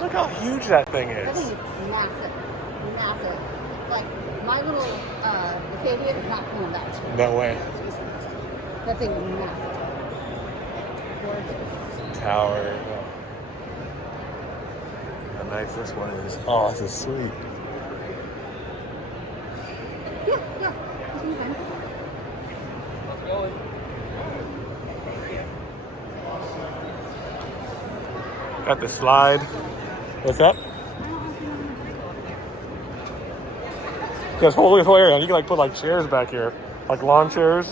Look how huge that thing That thing is. is massive. Massive. Like, my little Acadia is not pulling that. No way. That thing is massive. Gorgeous. Tower. Oh. How nice this one is. Oh, this is sweet. Yeah. Got the slide. What's that? Just whole area. You can like put like chairs back here, like lawn chairs.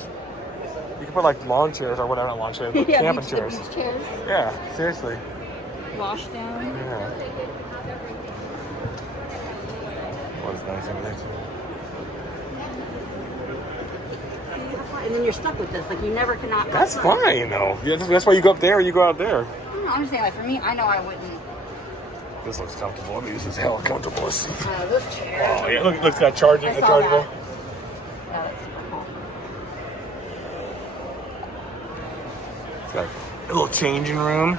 You can put like lawn chairs or whatever, not lawn chairs, but camping chairs. Beach chairs. Yeah, seriously. Wash down. Yeah. What's nice in there? And then you're stuck with this. Like, you never cannot. That's fine though. Yeah, that's why you go up there or you go out there. I'm just saying, like, for me, I know I wouldn't. This looks comfortable. I mean, this is hella comfortable. Let's see. This chair. Oh yeah, look, it's got charging. I It's saw chargeable. that. Yeah, that's super cool. It's got a little changing room.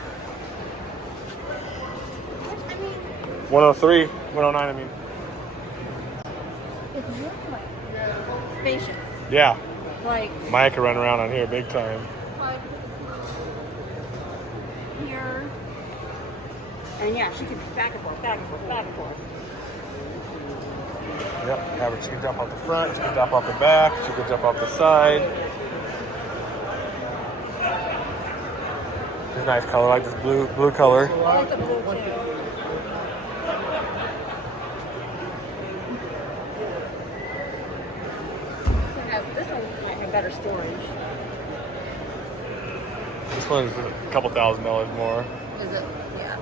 103, 109. I mean. It's really like spacious. Yeah, Like Maya could run around on here big time. here. And yeah, she could back and forth, back and forth, back and forth. Yep, have her. She can jump off the front. She can jump off the back. She can jump off the side. It's a nice color, I like this blue color. I like the blue too. This one might have better storage. This one's a couple $1,000s more. Is it? Yeah.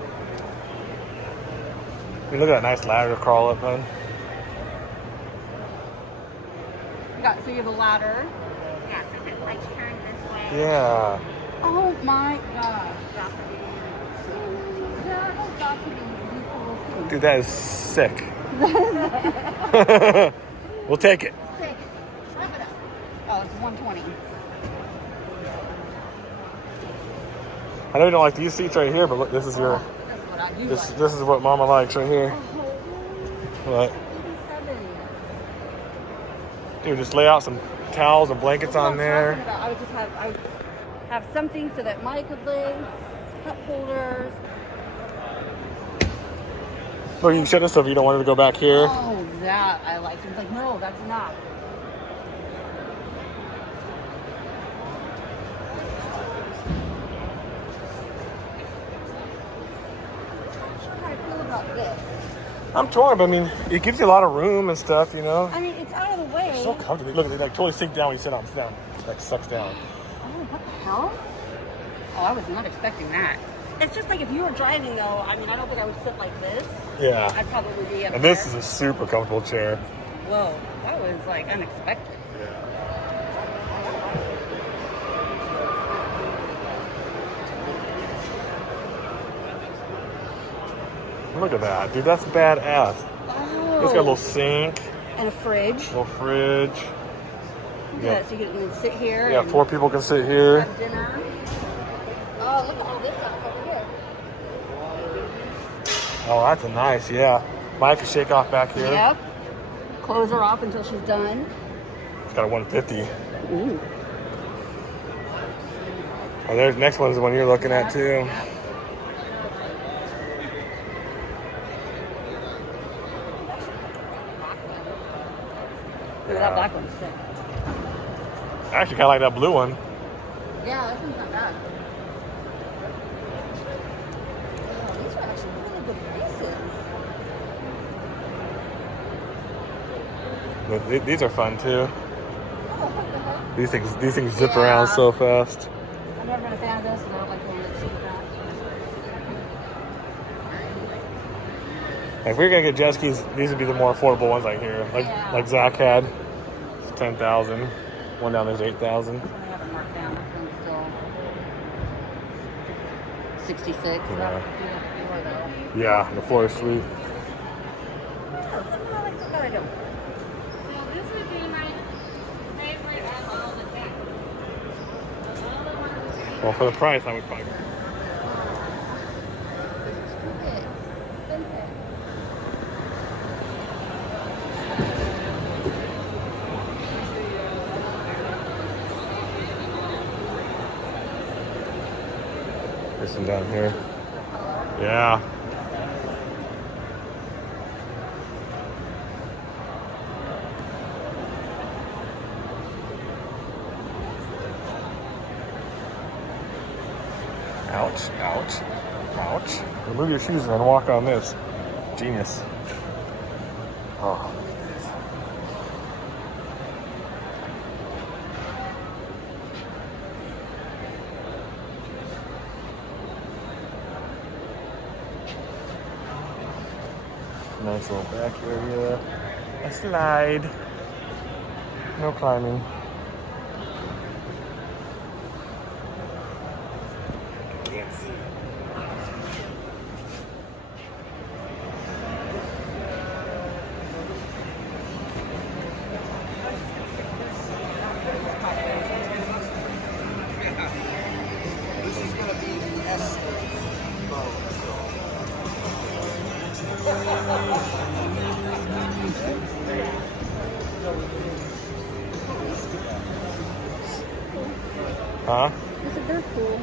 I mean, look at that nice ladder to crawl up on. So you have a ladder. Yeah, so it's like turned this way. Yeah. Oh my gosh. That has got to be the coolest Dude, that is sick. We'll take it. thing. Take it. Wrap it up. Oh, it's 120. I know you don't like these seats right here, but look, this is your. That's what I do This like. is what Mama likes right here. What? 87. Dude, just lay out some towels and blankets on there. I would have something so that Mike could lay, cup holders. Look, you can shut this off if you don't want it to go back here. Oh, that I like. It's like, no, that's enough. I'm not sure how I feel about this. I'm torn, but I mean, it gives you a lot of room and stuff, you know? I mean, it's out of the way. It's so comfortable. Look, they like totally sink down when you sit down. Sit down. Like sucks down. Oh, what the hell? Oh, I was not expecting that. It's just like if you were driving, though, I mean, I don't think I would sit like this. Yeah. I'd probably be up And this there. is a super comfortable chair. Whoa, that was like unexpected. Look at that, dude. That's badass. Oh. It's got a little sink, And a fridge. little fridge. Yeah. So you can sit here. Yeah, and 4 people can sit here. have dinner. Oh, look at all this stuff over here. Oh, that's a nice, yeah. Mike can shake off back here. Yep. Close her off until she's done. It's got a 150. Ooh. Oh, there's next one's the one you're looking at too. Ooh, that black one's sick. I actually kind of like that blue one. Yeah, this one's not bad. Oh, these are actually really good pieces. But these are fun too. Oh, what the heck? These things zip around so fast. I've never been a fan of this, and I don't like the one that's super fast. If we were gonna get jet skis, these would be the more affordable ones like here. Yeah. Like Zach had. It's 10,000. One down there's 8,000. I haven't marked down. This one's still 66. Yeah. Yeah. Yeah, the floor is sweet. Oh, something I like, something I don't. So this would be my favorite of all the decks. Well, for the price, I would probably. interesting down here. Yeah. Ouch, ouch, ouch. Remove your shoes and then walk on this. Genius. Oh. Nice little back area. A slide. No climbing. Can't see. This is going to be the S mode. Huh? I said they're cool.